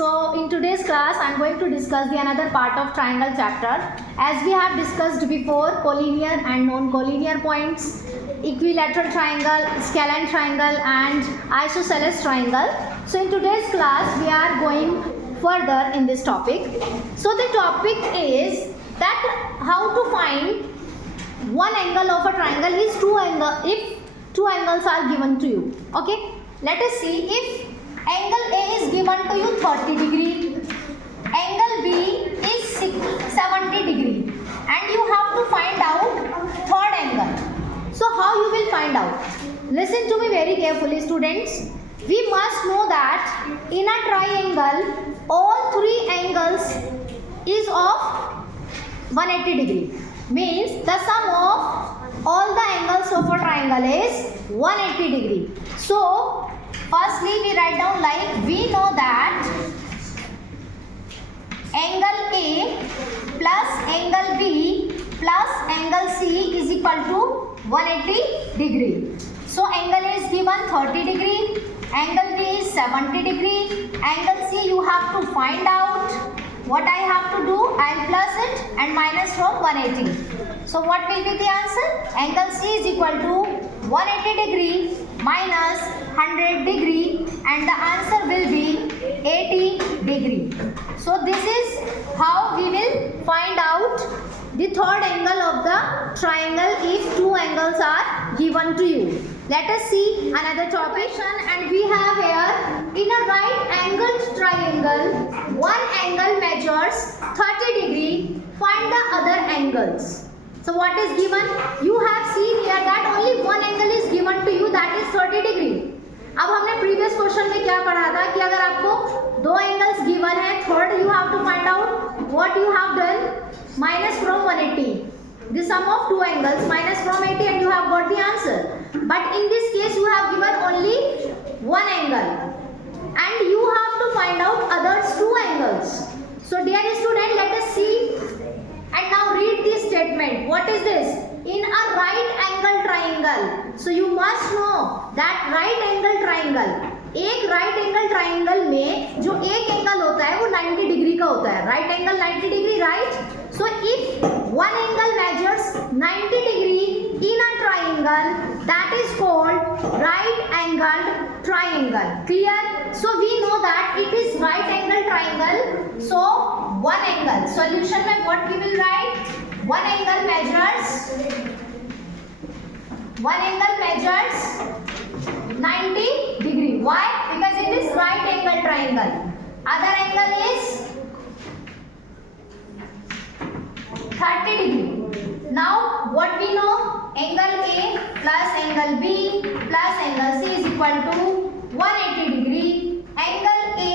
So in today's class I am going to discuss the another part of triangle chapter. As we have discussed before, collinear and non-collinear points, equilateral triangle, scalene triangle and isosceles triangle. So in today's class we are going further in this topic. So the topic is that how to find one angle of a triangle is if two angles are given to you. Okay, let us see. If angle A is given to you 30 degree, angle B is 70 degree, and you have to find out third angle. So how you will find out? Listen to me very carefully, students. We must know that in a triangle all three angles is of 180 degree. Means the sum of all the angles of a triangle is 180 degree. So firstly we write down like, we know that angle A plus angle B plus angle C is equal to 180 degree. So angle A is given 30 degree, angle B is 70 degree, angle C you have to find out. What I have to do, I will plus it and minus from 180. So what will be the answer? Angle C is equal to 180 degree minus 100 degree, and the answer will be 80 degree. So this is how we will find out the third angle of the triangle if two angles are given to you. Let us see another topic, and we have here in a right angled triangle, one angle measures 30 degree, find the other angles. So what is given? You have seen here that only one angle is given to you, that is 30 degree. अब हमने previous question में क्या पढ़ा था कि अगर आपको दो angles given है, third you have to find out what you have done, minus from 180. The sum of two angles minus from 80 and you have got the answer. But in this case you have given only one angle and you have to find out others two angles. So dear student, let us see and now read this statement. What is this? In a right angle triangle. So you must know that right angle triangle, एक right angle triangle में जो एक angle होता है वो 90 degree का होता है. Right angle 90 degree, right. So if one angle measures 90 degree in a triangle, that is called right angled triangle. Clear? So we know that it is right angle triangle. So one angle solution में what we will write? One angle measures 90 degree. Why? Because it is right angle triangle. Other angle is 30 degree. Now what we know? Angle A plus angle B plus angle C is equal to 180 degree. Angle A,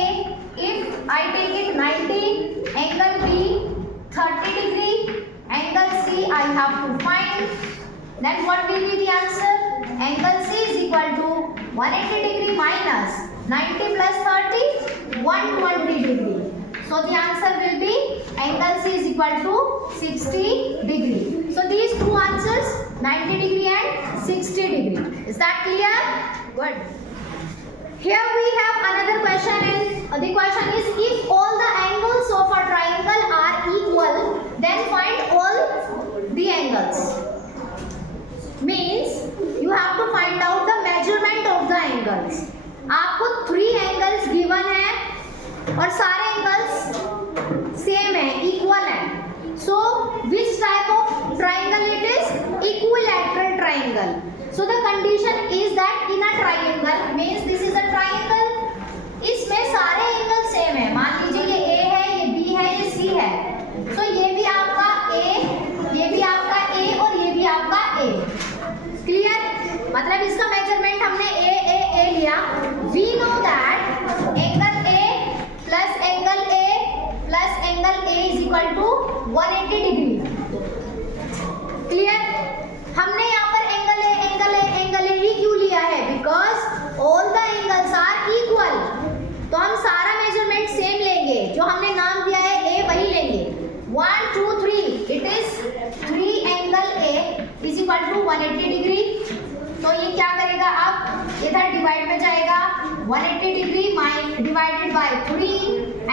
if I take it 90, angle B 30 degree, angle C I have to find. Then what will be the answer? Angle C is equal to 180 degree minus 90 plus 30, 120 degree. So the answer will be angle C is equal to 60 degree. So these two answers, 90 degree and 60 degree. Is that clear? Good. Here we have another question, and the question is, if all the angles of a triangle are equal, then find all the angles. Means you have to find out the measurement of the angles. आपको 3 angles given है और सारे angles same है, equal है. So which type of triangle it is? Equilateral triangle. So the condition is that in a triangle, means this is a triangle, इसमें सारे angles same है. मान लीजिए ये A है, ये B है, ये C है. So ये भी आपका A, ये भी आपका A और ये भी आपका A. क्लियर? मतलब इसका मेजरमेंट हमने ए लिया. We know that angle A plus angle A is equal to 180 degree. Clear? हमने यहाँ पर एंगल ए ही क्यों लिया है? Because all the angles are equal. तो हम सारा मेजरमेंट सेम लेंगे, जो हमने नाम दिया है ए वही लेंगे. 1 2 3, it is 3 angle A is equal to 180 degree. तो ये क्या करेगा? अब इधर डिवाइड में जाएगा. 180 degree divided by 3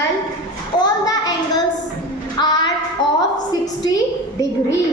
angle, all the angles are of 60 degree.